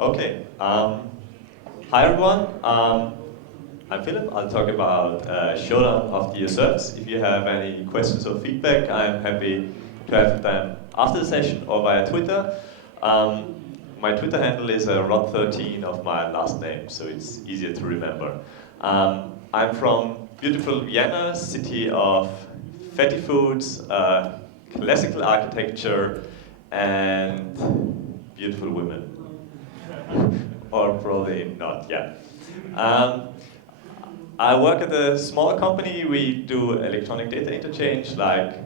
Okay. Hi everyone. I'm Philipp. I'll talk about Showdown of the Asserts. If you have any questions or feedback, I'm happy to have them after the session or via Twitter. My Twitter handle is Rod13 of my last name, so it's easier to remember. I'm from beautiful Vienna, city of fatty foods, classical architecture, and beautiful women. Or probably not, yeah. I work at a small company. We do electronic data interchange, like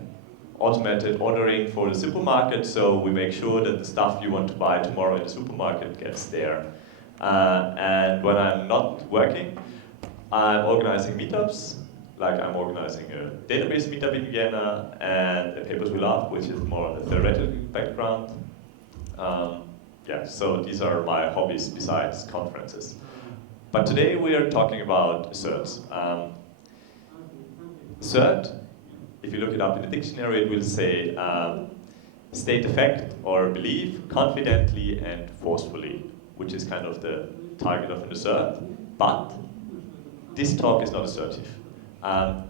automated ordering for the supermarket, so we make sure that the stuff you want to buy tomorrow in the supermarket gets there. And when I'm not working, I'm organizing meetups, like I'm organizing a database meetup in Vienna and a Papers We Love, which is more on the theoretical background. Yeah, so these are my hobbies besides conferences. But today we are talking about asserts. Assert, if you look it up in the dictionary, it will say state effect or believe confidently and forcefully, which is kind of the target of an assert. But this talk is not assertive.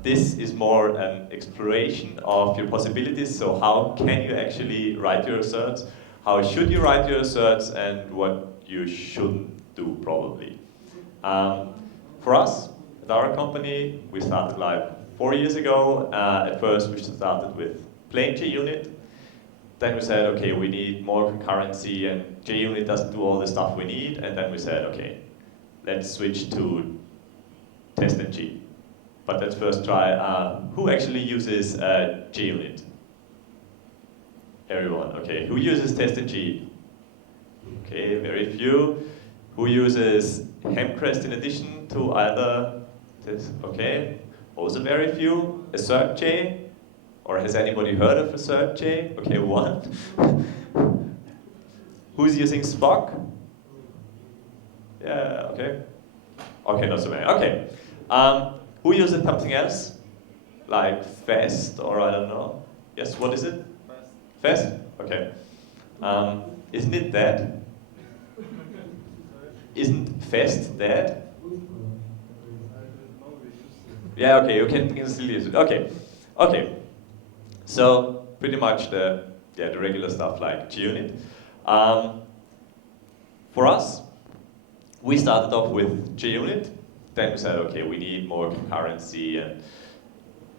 This is more an exploration of your possibilities. So how can you actually write your asserts? How should you write your asserts, and what you shouldn't do, probably. For us, at our company, we started like 4 years ago. At first, we started with plain JUnit. Then we said, okay, we need more concurrency, and JUnit doesn't do all the stuff we need. And then we said, okay, let's switch to TesterG. But let's first try, who actually uses JUnit? Everyone, okay. Who uses TesterG? Okay, very few. Who uses Hemcrest in addition to either this? Okay, also very few. AssertJ? Or has anybody heard of AssertJ? Okay, one. Who's using Spock? Yeah, okay. Okay, not so many. Okay. Who uses something else? Like Fast, or I don't know. Yes, what is it? Fast? Okay. Isn't it dead? Isn't Fast dead? Yeah, okay, you can still use it. Okay. Okay. So pretty much the regular stuff like JUnit. For us, we started off with JUnit. Then we said, okay, we need more concurrency, and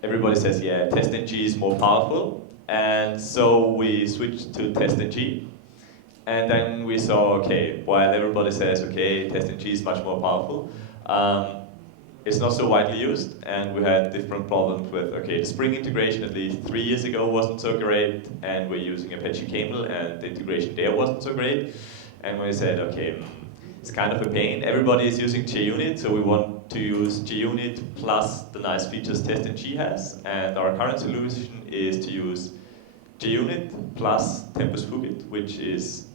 everybody says, yeah, TesterG is more powerful. And so we switched to TesterG. And then we saw, okay, while everybody says, okay, TesterG is much more powerful, it's not so widely used, and we had different problems with, okay, the Spring integration at least 3 years ago wasn't so great, and we're using Apache Camel, and the integration there wasn't so great. And we said, okay, it's kind of a pain. Everybody is using JUnit, so we want to use JUnit plus the nice features TesterG has, and our current solution is to use JUnit plus Tempus Fugit, which is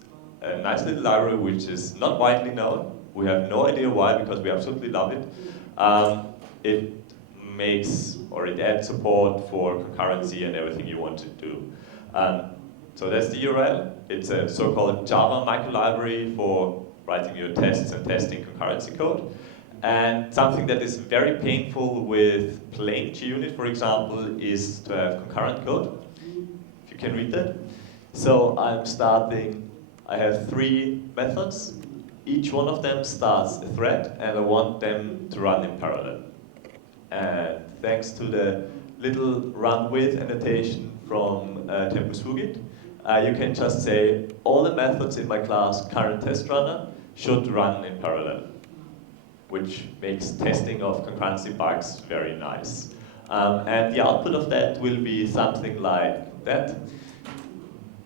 a nice little library which is not widely known. We have no idea why, because we absolutely love it. It makes, or it adds support for concurrency and everything you want to do. So that's the URL. It's a so-called Java microlibrary for writing your tests and testing concurrency code. And something that is very painful with plain JUnit, for example, is to have concurrent code. If you can read that. So I have 3 methods. Each one of them starts a thread, and I want them to run in parallel. And thanks to the little run with annotation from Tempus Fugit, you can just say all the methods in my class current test runner should run in parallel, which makes testing of concurrency bugs very nice. And the output of that will be something like that.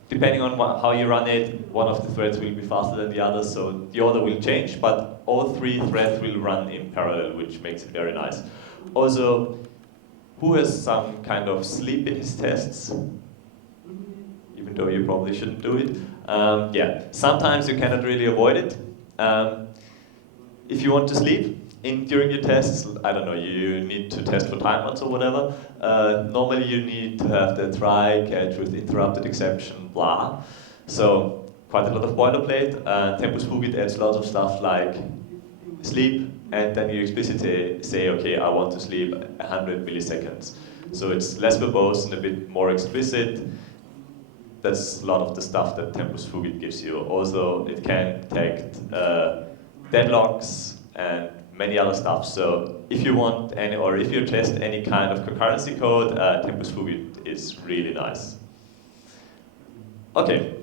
Depending on how you run it, one of the threads will be faster than the other, so the order will change, but all 3 threads will run in parallel, which makes it very nice. Also, who has some kind of sleep in his tests? Even though you probably shouldn't do it. Yeah, sometimes you cannot really avoid it. If you want to sleep during your tests, I don't know, you need to test for timeouts or whatever. Normally you need to have the try, catch with interrupted exception, blah. So quite a lot of boilerplate. Tempus fugit adds lots of stuff like sleep, and then you explicitly say, okay, I want to sleep 100 milliseconds. So it's less verbose and a bit more explicit. That's a lot of the stuff that Tempus fugit gives you. Also, it can detect deadlocks and many other stuff. So if you want any, or if you test any kind of concurrency code, Tempus fugit is really nice. Okay,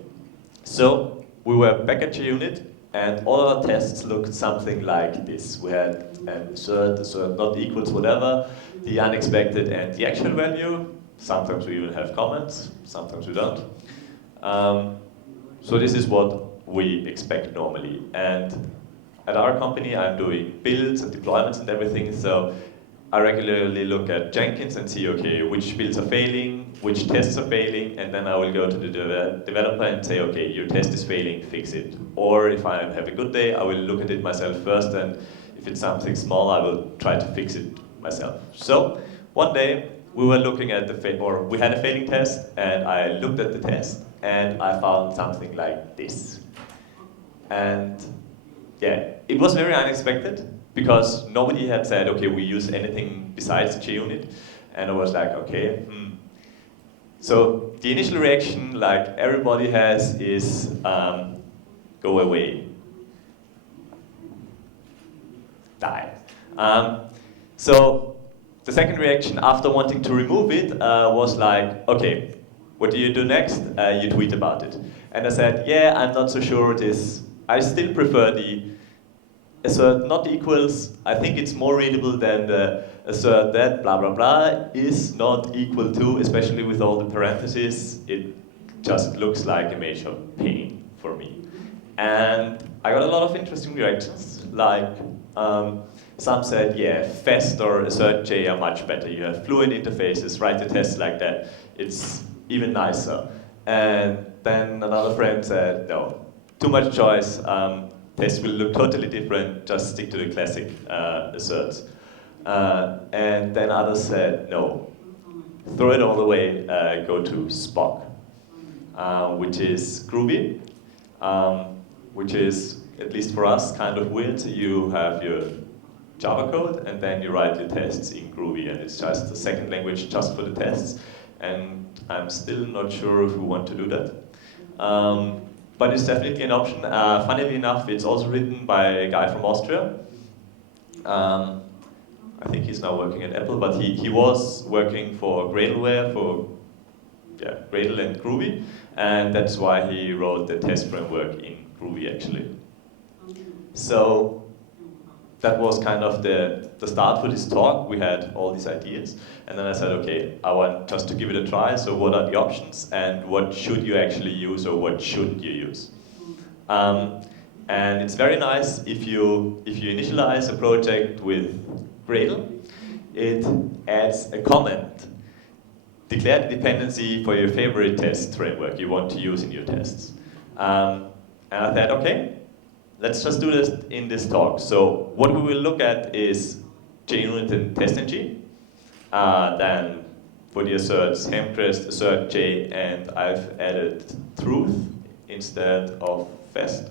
so we were back at JUnit, and all our tests looked something like this. We had an assert not equals whatever, the unexpected and the actual value. Sometimes we even have comments, sometimes we don't. So this is what we expect normally. And at our company, I'm doing builds and deployments and everything, so I regularly look at Jenkins and see, okay, which builds are failing, which tests are failing, and then I will go to the developer and say, okay, your test is failing, fix it. Or if I have a good day, I will look at it myself first, and if it's something small, I will try to fix it myself. So one day, we were looking at we had a failing test, and I looked at the test, and I found something like this. And yeah, it was very unexpected, because nobody had said, okay, we use anything besides JUnit. And I was like, okay, So the initial reaction, like everybody has, is go away. Die. So the second reaction after wanting to remove it was like, okay, what do you do next? You tweet about it. And I said, yeah, I'm not so sure it is. I still prefer the assert not equals. I think it's more readable than the assert that blah blah blah is not equal to, especially with all the parentheses. It just looks like a major pain for me. And I got a lot of interesting reactions. Like some said, yeah, Fest or AssertJ are much better. You have fluent interfaces, write the tests like that. It's even nicer. And then another friend said, no, too much choice. Tests will look totally different, just stick to the classic asserts. And then others said, no, throw it all away, go to Spock, which is Groovy, which is, at least for us, kind of weird. You have your Java code, and then you write your tests in Groovy, and it's just a second language just for the tests. And I'm still not sure if we want to do that. But it's definitely an option. Funnily enough, it's also written by a guy from Austria. I think he's now working at Apple, but he was working for Gradleware, for Gradle and Groovy, and that's why he wrote the test framework in Groovy, actually. So that was kind of the start for this talk. We had all these ideas, and then I said, okay, I want just to give it a try, so what are the options, and what should you actually use, or what shouldn't you use? And it's very nice if you initialize a project with Gradle, it adds a comment. Declare the dependency for your favorite test framework you want to use in your tests. And I thought, okay, let's just do this in this talk. So what we will look at is JUnit and TesterG. Then for the asserts, Hemcrest, AssertJ, and I've added truth instead of Fest.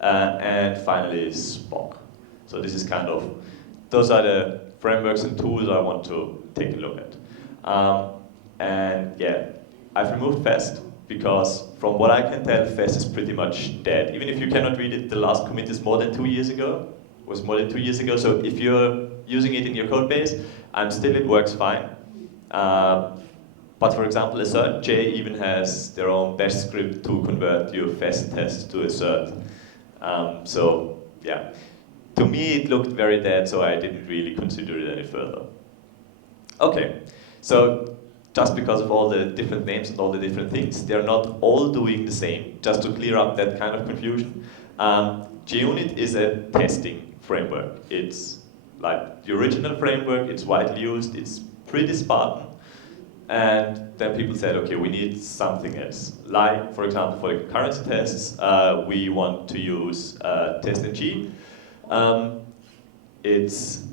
And finally Spock. So this is kind of, those are the frameworks and tools I want to take a look at. And yeah, I've removed Fest because from what I can tell, Fest is pretty much dead. Even if you cannot read it, the last commit is more than 2 years ago. Was more than 2 years ago, so if you're using it in your code base, still it works fine. But for example, AssertJ even has their own bash script to convert your Fest test to assert. So yeah, to me it looked very dead, so I didn't really consider it any further. Okay, so just because of all the different names and all the different things, they're not all doing the same. Just to clear up that kind of confusion, JUnit is a testing framework. It's like the original framework, it's widely used, it's pretty Spartan. And then people said, okay, we need something else. Like, for example, for the concurrency tests, we want to use TesterG. It's,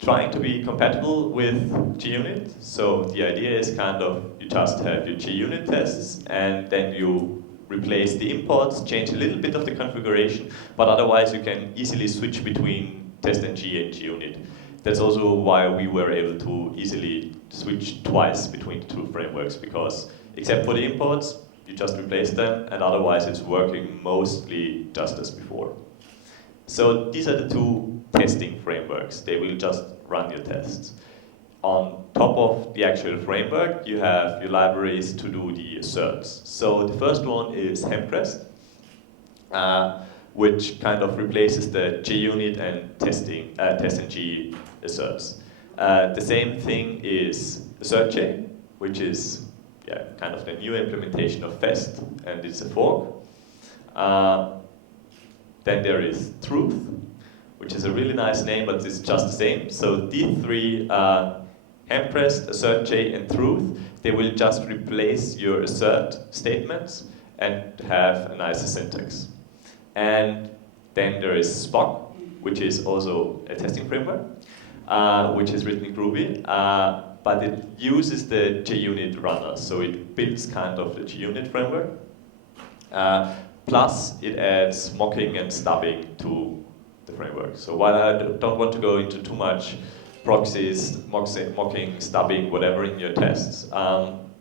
trying to be compatible with JUnit. So the idea is kind of, you just have your JUnit tests, and then you replace the imports, change a little bit of the configuration, but otherwise you can easily switch between TestNG and JUnit. That's also why we were able to easily switch twice between the two frameworks, because except for the imports, you just replace them, and otherwise it's working mostly just as before. So these are the two testing frameworks. They will just run your tests. On top of the actual framework, you have your libraries to do the asserts. So the first one is Hemcrest, which kind of replaces the JUnit and TestNG asserts. The same thing is Shortchain, which is kind of the new implementation of Fest, and it's a fork. Then there is Truth, which is a really nice name, but it's just the same. So these three, Hemcrest, Assertj, and Truth, they will just replace your assert statements and have a nicer syntax. And then there is Spock, which is also a testing framework, which is written in Groovy, but it uses the JUnit runner, so it builds kind of the JUnit framework. Plus, it adds mocking and stubbing to the framework. So while I don't want to go into too much proxies, mocking, stubbing, whatever in your tests,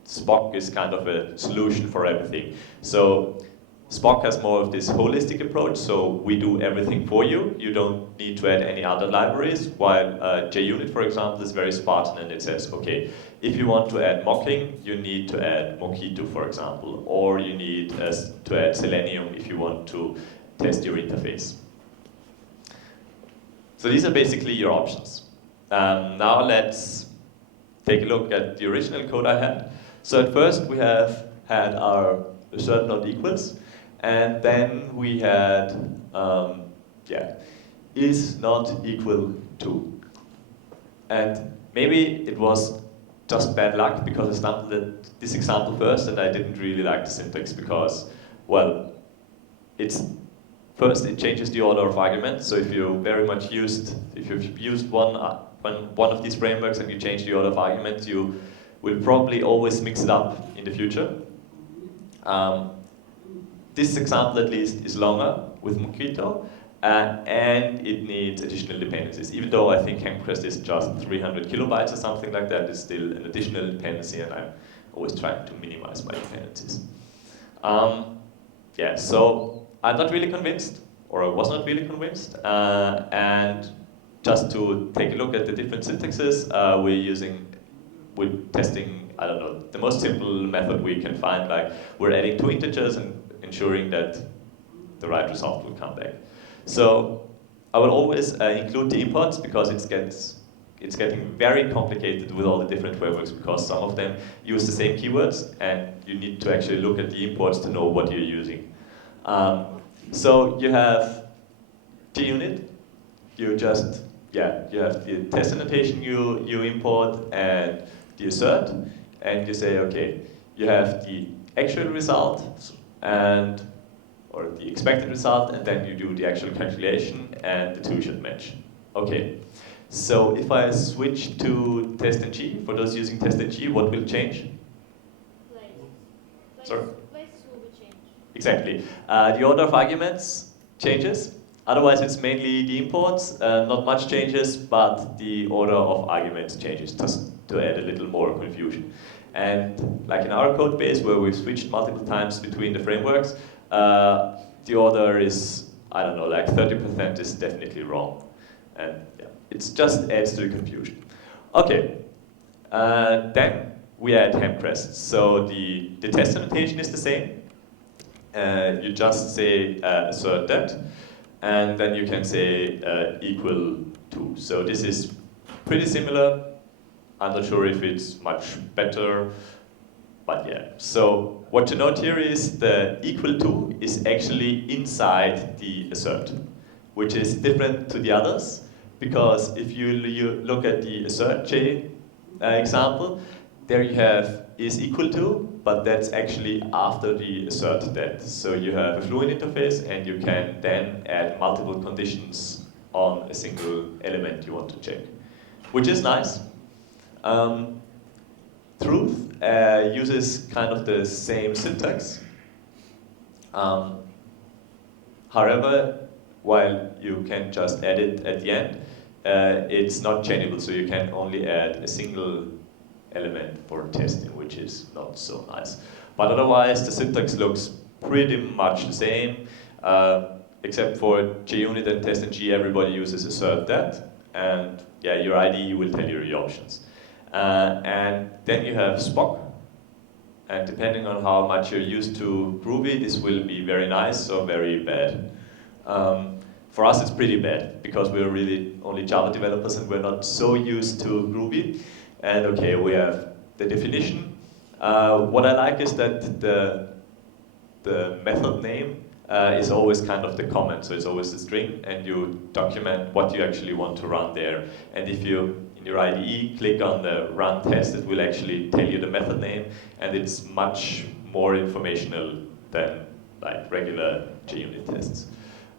Spock is kind of a solution for everything. So Spock has more of this holistic approach, so we do everything for you. You don't need to add any other libraries, while JUnit, for example, is very Spartan and it says, okay, if you want to add mocking, you need to add Mockito, for example, or you need to add Selenium if you want to test your interface. So these are basically your options. Now let's take a look at the original code I had. So at first we have had our assert not equals, and then we had is not equal to. And maybe it was just bad luck because I started at this example first and I didn't really like the syntax because, well, first it changes the order of arguments. So if you've used one of these frameworks and you change the order of arguments, you will probably always mix it up in the future. This example at least is longer with Mockito, and it needs additional dependencies. Even though I think Hemcrest is just 300 kilobytes or something like that, it's still an additional dependency, and I'm always trying to minimize my dependencies. So I'm not really convinced, or I was not really convinced, and just to take a look at the different syntaxes, we're testing, I don't know, the most simple method we can find, like we're adding two integers and ensuring that the right result will come back. So I will always include the imports because it's getting very complicated with all the different frameworks because some of them use the same keywords and you need to actually look at the imports to know what you're using. So you have JUnit, you have the test annotation you import and the assert, and you say, okay, you have the actual result or the expected result, and then you do the actual calculation, and the two should match. Okay, so if I switch to TestNG, for those using TestNG, what will change? Sorry? Places will change. Exactly. The order of arguments changes. Otherwise, it's mainly the imports. Not much changes, but the order of arguments changes, just to add a little more confusion. And like in our code base, where we've switched multiple times between the frameworks, the order is, I don't know, like 30% is definitely wrong. And it just adds to the confusion. Okay, then we add Hemcrest. So the test annotation is the same. You just say assert that, and then you can say equal to. So this is pretty similar. I'm not sure if it's much better, but yeah. So what to note here is the equal to is actually inside the assert, which is different to the others, because if you look at the Assertj example, there you have is equal to, but that's actually after the assert that. So you have a fluent interface and you can then add multiple conditions on a single element you want to check, which is nice. Truth uses kind of the same syntax, However, while you can just add it at the end, it's not chainable, so you can only add a single element for testing, which is not so nice. But otherwise, the syntax looks pretty much the same, except for JUnit and TesterG, everybody uses assert that, and yeah, your IDE will tell you your options. And then you have Spock, and depending on how much you're used to Groovy, this will be very nice or very bad. For us, it's pretty bad, because we're really only Java developers and we're not so used to Groovy. And okay, we have the definition. What I like is that the method name is always kind of the comment, so it's always a string, and you document what you actually want to run there. And if you, in your IDE, click on the run test, it will actually tell you the method name, and it's much more informational than like regular JUnit tests.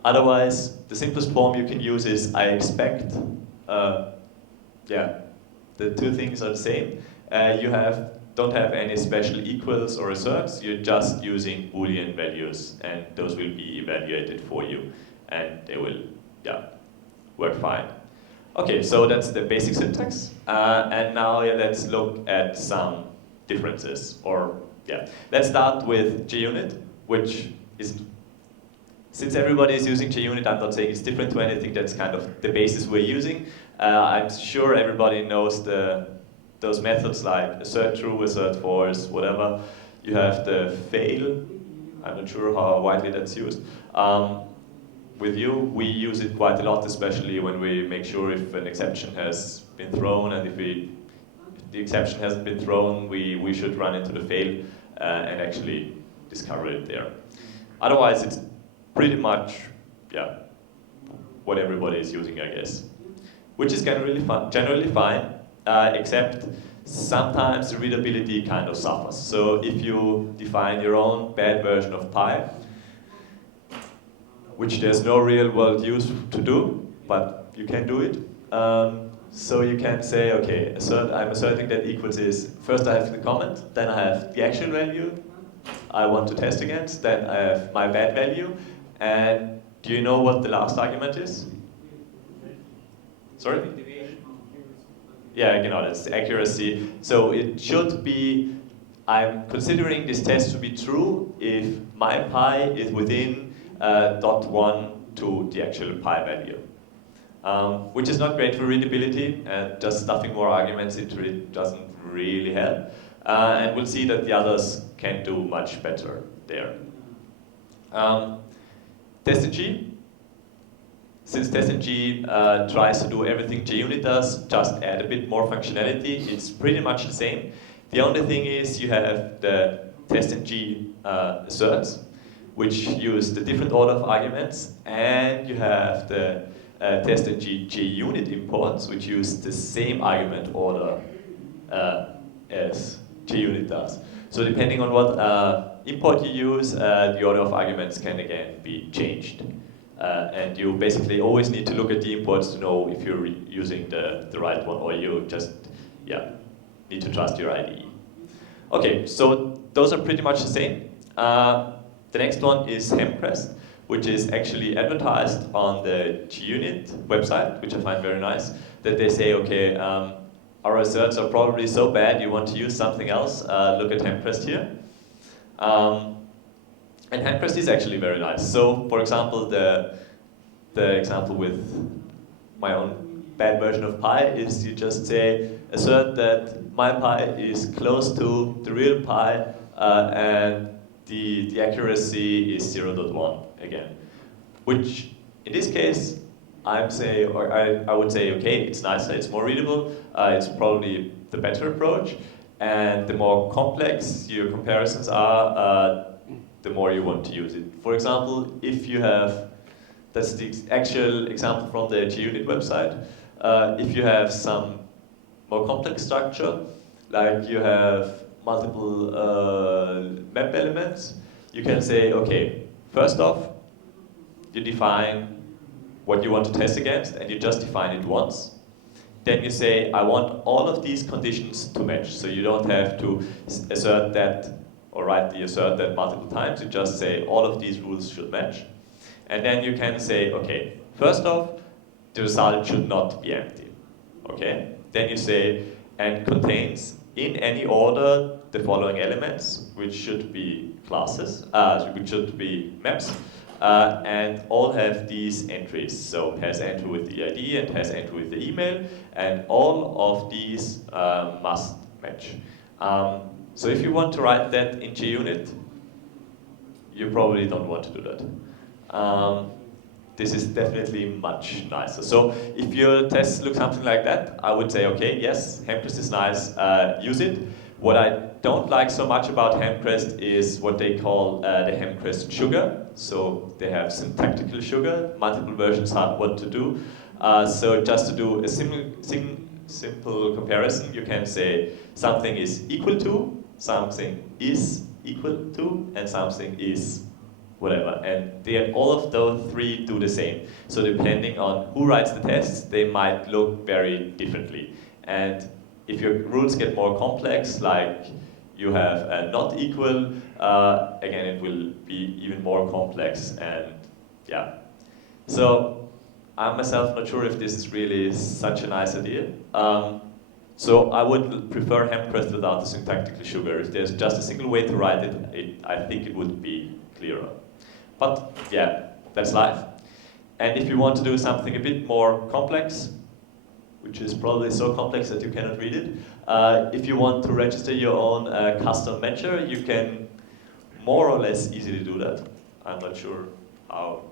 Otherwise, the simplest form you can use is I expect. Yeah, the two things are the same. You don't have any special equals or asserts, you're just using Boolean values, and those will be evaluated for you, and they will, yeah, work fine. Okay, so that's the basic syntax, and now let's look at some differences, or yeah. Let's start with JUnit, which is, since everybody is using JUnit, I'm not saying it's different to anything, that's kind of the basis we're using. I'm sure everybody knows those methods like assert true, assert false, whatever. You have the fail. I'm not sure how widely that's used. With you, we use it quite a lot, especially when we make sure if an exception has been thrown, and if the exception hasn't been thrown, we should run into the fail and actually discover it there. Otherwise, it's pretty much, yeah, what everybody is using, I guess. Which is generally fine. Except sometimes the readability kind of suffers. So if you define your own bad version of pi, which there's no real world use to do, but you can do it. So you can say, okay, I'm asserting that equals is, first I have the comment, then I have the actual value I want to test against, then I have my bad value, and do you know what the last argument is? Sorry? Yeah, that's the accuracy. So it should be, I'm considering this test to be true if my pi is within .1 to the actual pi value. Which is not great for readability, and just stuffing more arguments into it doesn't really help. And we'll see that the others can do much better there. TesterG. Since TesterG tries to do everything JUnit does, just add a bit more functionality. It's pretty much the same. The only thing is you have the TesterG asserts, which use the different order of arguments, and you have the TesterG JUnit imports, which use the same argument order as JUnit does. So depending on what import you use, the order of arguments can again be changed. And you basically always need to look at the imports to know if you're using the right one, or you just, yeah, need to trust your IDE. Okay, so those are pretty much the same. The next one is Hemcrest, which is actually advertised on the JUnit website, which I find very nice, that they say, okay, our asserts are probably so bad you want to use something else, look at Hemcrest here. And Hemcrest is actually very nice. So, for example, the example with my own bad version of pi is you just say, assert that my pi is close to the real pi, and the accuracy is 0.1 again. Which, in this case, I would say, okay, it's nicer, it's more readable, it's probably the better approach, and the more complex your comparisons are, the more you want to use it. For example, if you have, that's the actual example from the JUnit website, if you have some more complex structure, like you have multiple map elements, you can say, okay, first off, you define what you want to test against, and you just define it once. Then you say, I want all of these conditions to match, so you don't have to assert that or write the assert that multiple times. You just say all of these rules should match. And then you can say, okay, first off, the result should not be empty. Okay? Then you say, and contains in any order the following elements, which should be classes, which should be maps, and all have these entries. So it has entry with the ID and has entry with the email, and all of these must match. So if you want to write that in JUnit, you probably don't want to do that. This is definitely much nicer. So if your tests look something like that, I would say, okay, yes, Hemcrest is nice, use it. What I don't like so much about Hemcrest is what they call the Hemcrest sugar. So they have syntactical sugar, multiple versions on what to do. So just to do a simple comparison, you can say something is equal to, something is equal to, and something is whatever. And all of those three do the same. So depending on who writes the tests, they might look very differently. And if your rules get more complex, like you have a not equal, again, it will be even more complex. And yeah. So I'm myself not sure if this is really such a nice idea. So I would prefer Hemcrest without the syntactical sugar. If there's just a single way to write it, I think it would be clearer. But yeah, that's life. And if you want to do something a bit more complex, which is probably so complex that you cannot read it, if you want to register your own custom matcher, you can more or less easily do that. I'm not sure how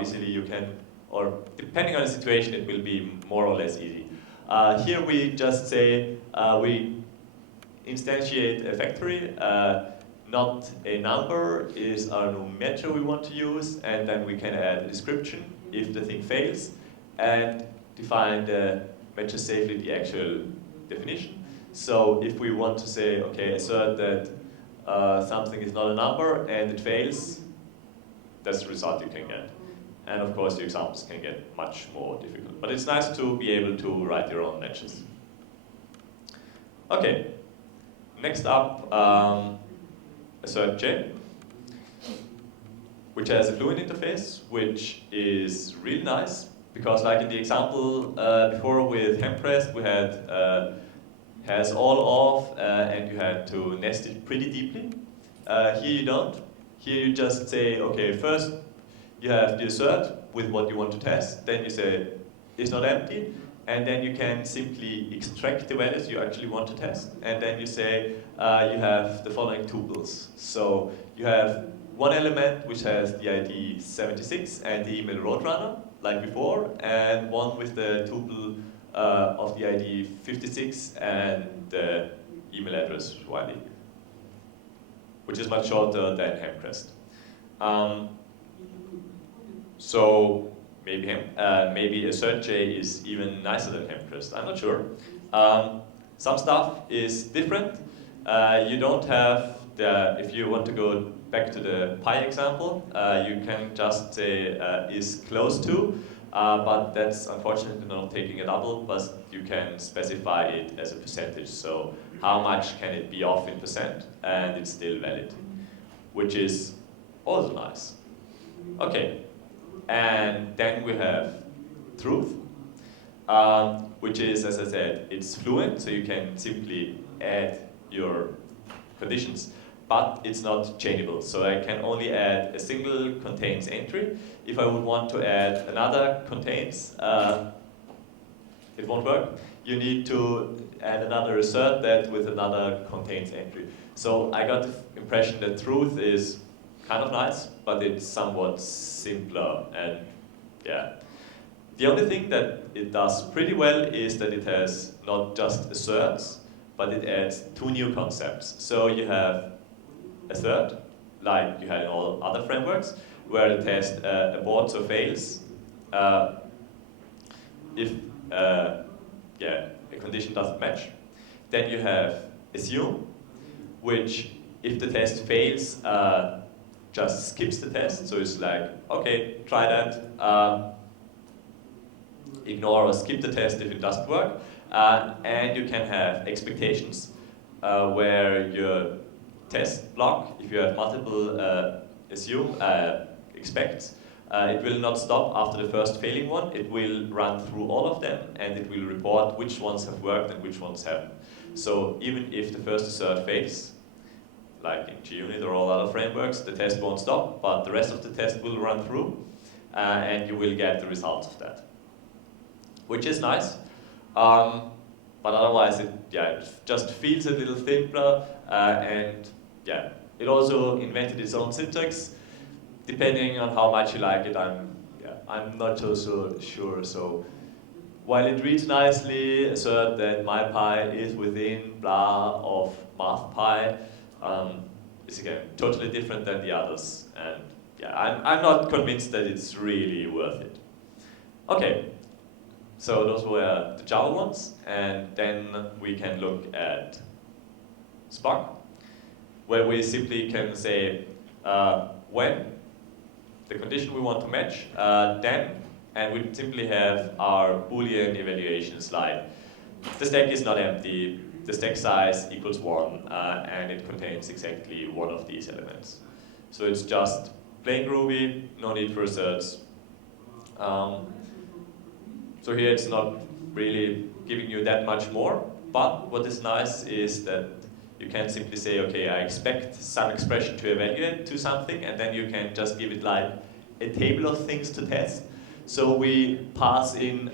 easily you can, or depending on the situation, it will be more or less easy. Here we just say we instantiate a factory. Not a number is our new matcher we want to use, and then we can add a description if the thing fails, and define the matcher safely, the actual definition. So if we want to say, okay, assert that something is not a number and it fails, that's the result you can get. And of course, the examples can get much more difficult. But it's nice to be able to write your own matches. Okay, next up, AssertJ, which has a Fluent interface, which is really nice, because like in the example before with Hemcrest, we had has all off, and you had to nest it pretty deeply. Here you don't. Here you just say, okay, first you have the assert with what you want to test, then you say it's not empty, and then you can simply extract the values you actually want to test, and then you say you have the following tuples. So you have one element which has the ID 76 and the email roadrunner, like before, and one with the tuple of the ID 56 and the email address Wiley, which is much shorter than Hemcrest. So maybe AssertJ is even nicer than Hemcrest, I'm not sure. Some stuff is different. You don't have if you want to go back to the pi example, you can just say is close to, but that's unfortunately not taking a double, but you can specify it as a percentage. So how much can it be off in percent, and it's still valid, which is also nice. Okay. And then we have truth, which is, as I said, it's fluent, so you can simply add your conditions, but it's not chainable. So I can only add a single contains entry. If I would want to add another contains, it won't work. You need to add another assert that with another contains entry. So I got the impression that truth is kind of nice, but it's somewhat simpler, and yeah. The only thing that it does pretty well is that it has not just asserts, but it adds two new concepts. So you have assert, like you had in all other frameworks, where the test aborts or fails if a condition doesn't match. Then you have assume, which if the test fails, just skips the test, so it's like, okay, try that, ignore or skip the test if it doesn't work, and you can have expectations where test block, if you have multiple expects, it will not stop after the first failing one. It will run through all of them, and it will report which ones have worked and which ones haven't. So even if the first assert fails, like in JUnit or all other frameworks, the test won't stop, but the rest of the test will run through, and you will get the results of that, which is nice. But otherwise, it just feels a little simpler, and yeah, it also invented its own syntax. Depending on how much you like it, I'm not so sure. So while it reads nicely, assert that my pi is within blah of math pi, is again totally different than the others, and yeah, I'm not convinced that it's really worth it. Okay. So those were the Java ones, and then we can look at Spark, where we simply can say when the condition we want to match, then, and we simply have our Boolean evaluations like the stack is not empty, the stack size equals 1, and it contains exactly one of these elements. So it's just plain Groovy, no need for asserts. So here it's not really giving you that much more, but what is nice is that you can simply say, okay, I expect some expression to evaluate to something, and then you can just give it like a table of things to test. So we pass in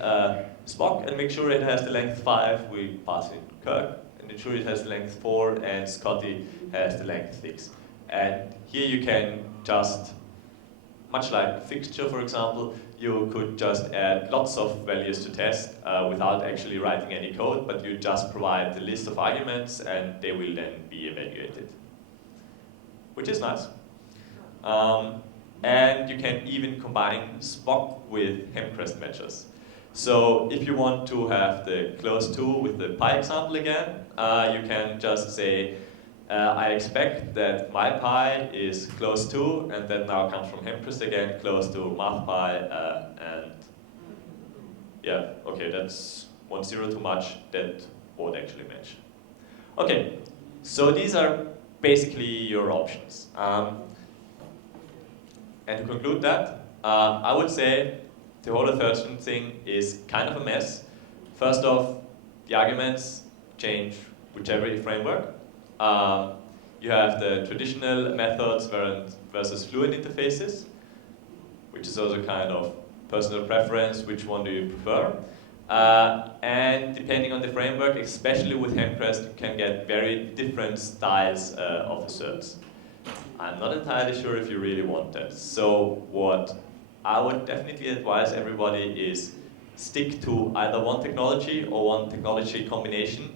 Spock and make sure it has the length 5, we pass in Kirk and ensure it has the length 4, and Scotty has the length 6. And here you can just, much like fixture, for example, you could just add lots of values to test without actually writing any code, but you just provide the list of arguments and they will then be evaluated, which is nice. And you can even combine Spock with hemcrest matches. So if you want to have the close to with the pi example again, you can just say, I expect that my pi is close to, and that now comes from hemcrest again, close to math pi, and yeah, okay, that's 1 0 too much, that won't actually match. Okay, so these are basically your options. And to conclude that, I would say the whole assertion thing is kind of a mess. First off, the arguments change whichever framework. You have the traditional methods versus fluent interfaces, which is also kind of personal preference, which one do you prefer? And depending on the framework, especially with hemcrest, you can get very different styles of asserts. I'm not entirely sure if you really want that. So what I would definitely advise everybody is stick to either one technology or one technology combination.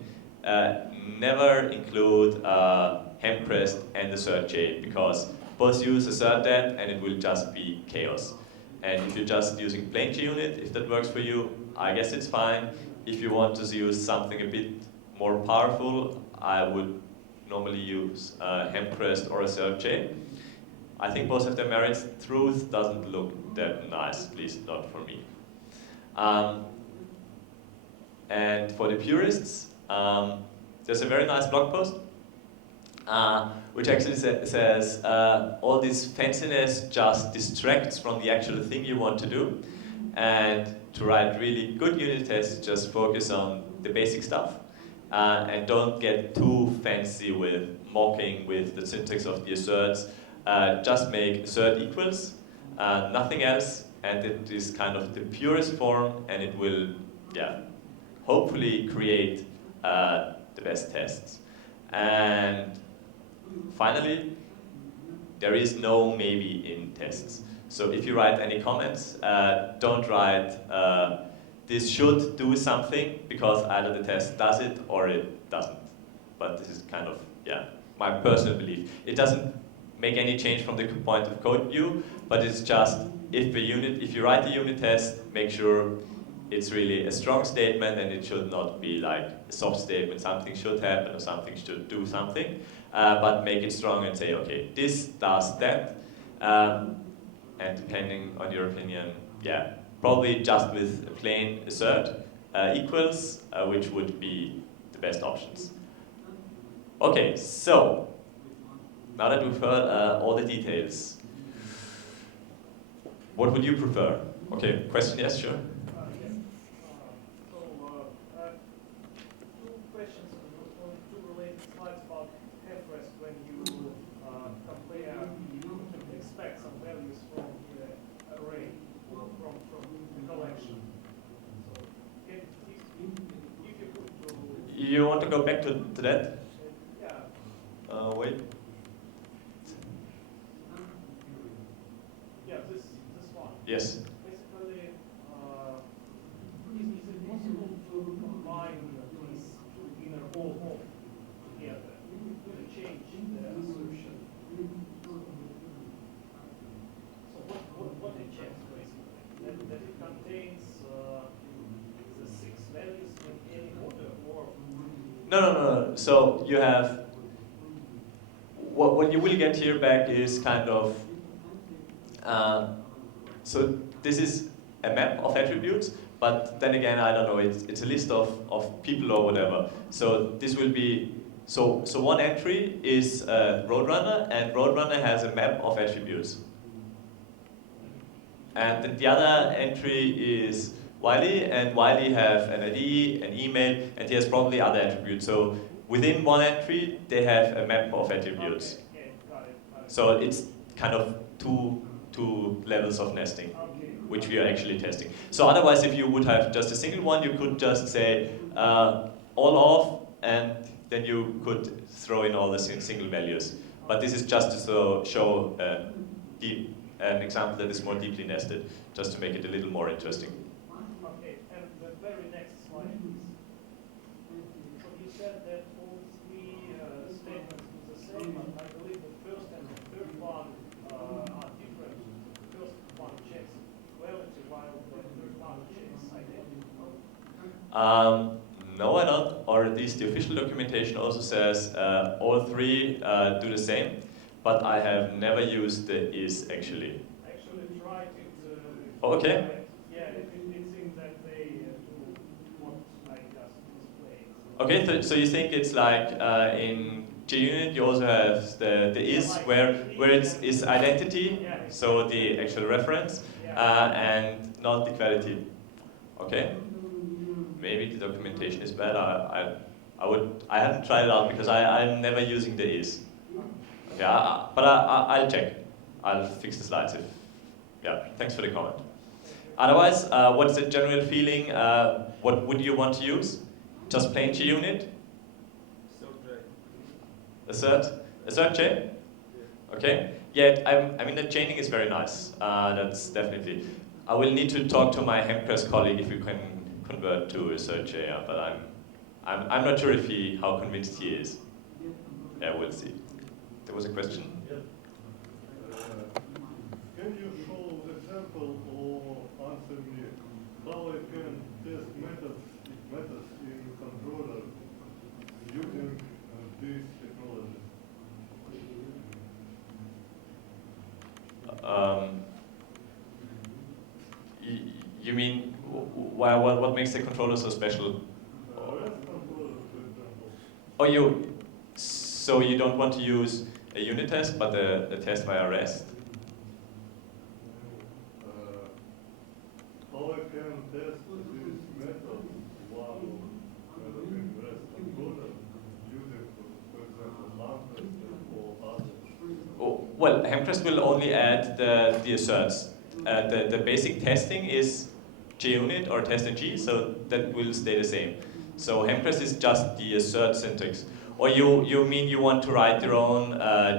Never include hemcrest and Shortchain, because both use assert that and it will just be chaos. And if you're just using plain JUnit, if that works for you, I guess it's fine. If you want to use something a bit more powerful, I would normally use hemcrest or Shortchain. I think both of their merits. Truth doesn't look that nice, at least not for me. And for the purists, there's a very nice blog post which actually says all this fanciness just distracts from the actual thing you want to do, and to write really good unit tests, just focus on the basic stuff and don't get too fancy with mocking with the syntax of the asserts. Just make assert equals, nothing else, and it is kind of the purest form, and it will, yeah, hopefully create the best tests. And finally, there is no maybe in tests. So if you write any comments, don't write this should do something, because either the test does it or it doesn't. But this is kind of, yeah, my personal belief. It doesn't make any change from the point of code view, but it's just if you write a unit test, make sure it's really a strong statement, and it should not be like a soft statement, something should happen or something should do something, but make it strong and say, okay, this does that, and depending on your opinion, yeah, probably just with a plain assert equals, which would be the best options. Okay, so Now that we've heard all the details, what would you prefer? Okay, question, yes, sure. Yes. Two questions on two related slides about headrest when you compare, you expect some values from the array or from the collection. So if you could do... You want to go back to that? Yeah. Wait. Yeah, this one. Yes. Basically, is it possible to combine these two inner or together to change the assertion? So what it checks basically? That it contains the 6 values in any order, or? No. So you have, what you will get here back is kind of, so this is a map of attributes, but then again, I don't know, it's a list of people or whatever. So this will be, so one entry is Roadrunner, and Roadrunner has a map of attributes. And then the other entry is Wiley, and Wiley have an ID, an email, and he has probably other attributes. So within one entry, they have a map of attributes. Okay, got it. So it's kind of two levels of nesting, which we are actually testing. So otherwise, if you would have just a single one, you could just say all off, and then you could throw in all the single values. But this is just to show an example that is more deeply nested, just to make it a little more interesting. Okay, and the very next slide, please. So you said that all three statements do the same, but I believe the first and the third one are different. The first one checks quality, while the third one checks identity. No, I don't, or at least the official documentation also says all three do the same, but I have never used the is actually. Actually tried it. Oh, okay. Yeah, it seems that they do what I just displayed. Okay, so you think it's like in JUnit you also have the is, like where it's is identity, yeah, so the actual reference, and not the quality. Okay. Maybe the documentation is bad. I haven't tried it out because I'm never using the is. Okay, but I'll check. I'll fix the slides if. Yeah, thanks for the comment. Otherwise, what's the general feeling? What would you want to use? Just plain JUnit? Assert? Assert chain? Okay. Yeah, I mean the chaining is very nice. That's definitely. I will need to talk to my Hemcrest colleague if you can convert to Assert chain, but I'm not sure if how convinced he is. Yeah, we'll see. There was a question. Yes. Can you show example or answer me how I can test methods in controller using these technologies? You mean what makes the controller so special? REST controller, for example. Oh, so you don't want to use a unit test, but a test via REST? How I can test this method while developing REST controller using, for example, Hemcrest or others? Oh, well, Hemcrest will only add the asserts. The basic testing is JUnit or TesterG, so that will stay the same. So Hemcrest is just the assert syntax. Or you mean you want to write your own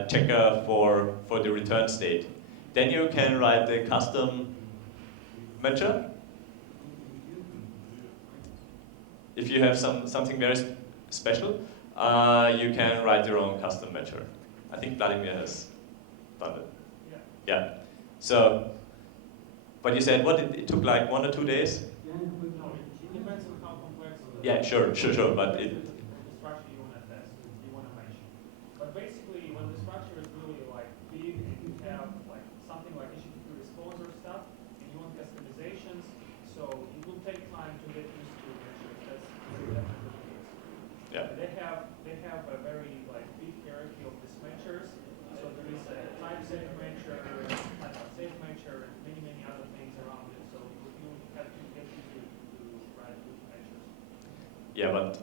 checker for the return state. Then you can write the custom matcher. If you have something very special, you can write your own custom matcher. I think Vladimir has done it. Yeah. So, but you said what? It took like 1 or 2 days? No, it depends on how complex. Yeah, sure, but it. The structure you want to test, you want to mention. But basically, when the structure is really like big and you have like something like HTTP response or stuff, and you want customizations, so it will take time to get used to measures. That's definitely the case. Yeah. They have a very like big hierarchy of these measures. Yeah, but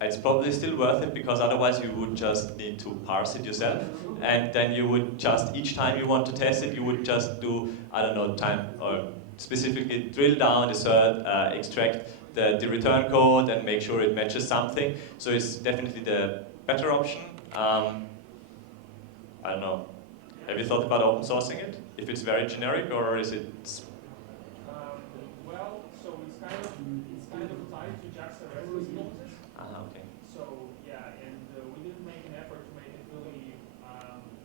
it's probably still worth it because otherwise you would just need to parse it yourself, and then you would just, each time you want to test it, you would just do, I don't know, time, or specifically drill down, assert, extract the return code and make sure it matches something. So it's definitely the better option. I don't know. Have you thought about open sourcing it? If it's very generic, or is it? Well, so it's kind of tied to JAX responses. Okay. So yeah, and we didn't make an effort to make it really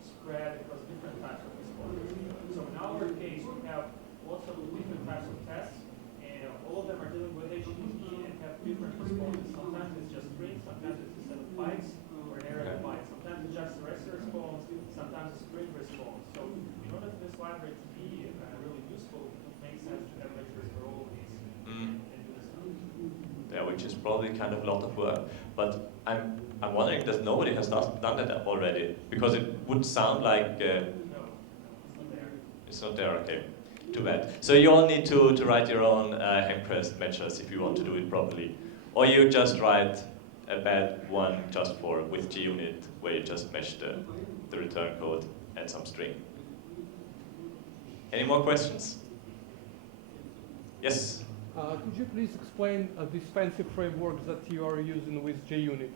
spread across different types of responses. So in our case, we have lots of different types of tests, and all of them are dealing with HTTP and have different responses. Sometimes it's just strings, sometimes it's a set of bytes or an array of bytes. Sometimes it's just a REST response, sometimes it's a string response. So in order for this library to be really useful, it makes sense to have vectors for all of these and do this stuff. Yeah, which is probably kind of a lot of work. But I'm wondering that nobody has done that already, because it would sound like No, it's not there. it's not there. Okay, too bad. So you all need to write your own Hemcrest matchers if you want to do it properly, or you just write a bad one just for with JUnit, where you just match the return code and some string. Any more questions? Yes. Could you please explain this fancy framework that you are using with JUnit?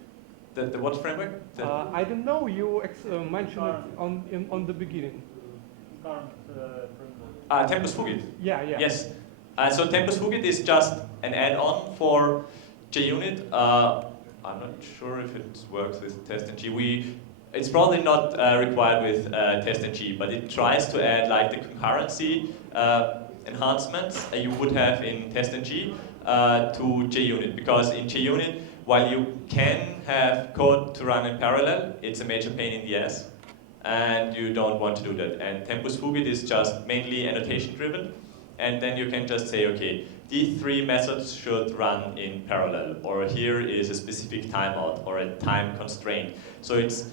The what framework? I don't know. You mentioned it on the beginning. Current framework. Tempus Fugit. Yeah. Yes. So Tempus Fugit is just an add-on for JUnit. I'm not sure if it works with TesterG. It's probably not required with TesterG, but it tries to add like the concurrency enhancements you would have in TesterG to JUnit, because in JUnit, while you can have code to run in parallel, it's a major pain in the ass, and you don't want to do that. And Tempus Fugit is just mainly annotation driven, and then you can just say, okay, these three methods should run in parallel, or here is a specific timeout or a time constraint. So it's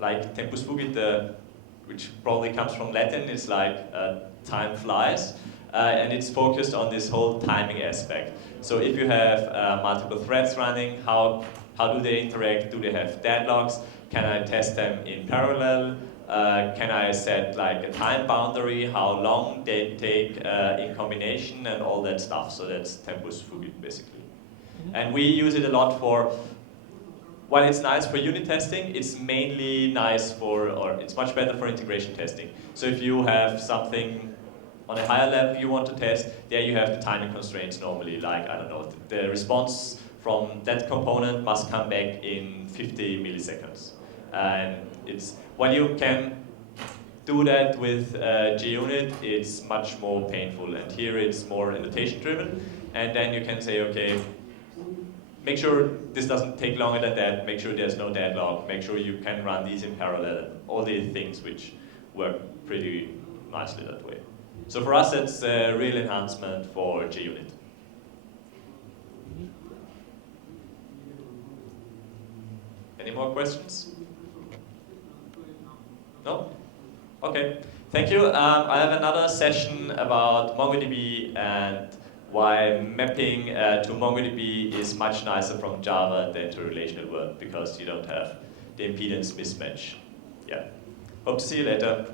like Tempus Fugit, which probably comes from Latin, is like time flies, and it's focused on this whole timing aspect. So if you have multiple threads running, how do they interact? Do they have deadlocks? Can I test them in parallel? Can I set like a time boundary, how long they take in combination, and all that stuff. So that's Tempus Fugit basically. And we use it a lot for, while it's nice for unit testing, it's mainly nice for, or it's much better for integration testing. So if you have something on a higher level you want to test, there you have the timing constraints normally, like, I don't know, the response from that component must come back in 50 milliseconds. And it's, while you can do that with JUnit, it's much more painful. And here it's more annotation driven. And then you can say, okay, make sure this doesn't take longer than that, make sure there's no deadlock, make sure you can run these in parallel, all these things which work pretty nicely that way. So for us, it's a real enhancement for JUnit. Any more questions? No? Okay, thank you. I have another session about MongoDB and why mapping to MongoDB is much nicer from Java than to relational world, because you don't have the impedance mismatch. Yeah. Hope to see you later.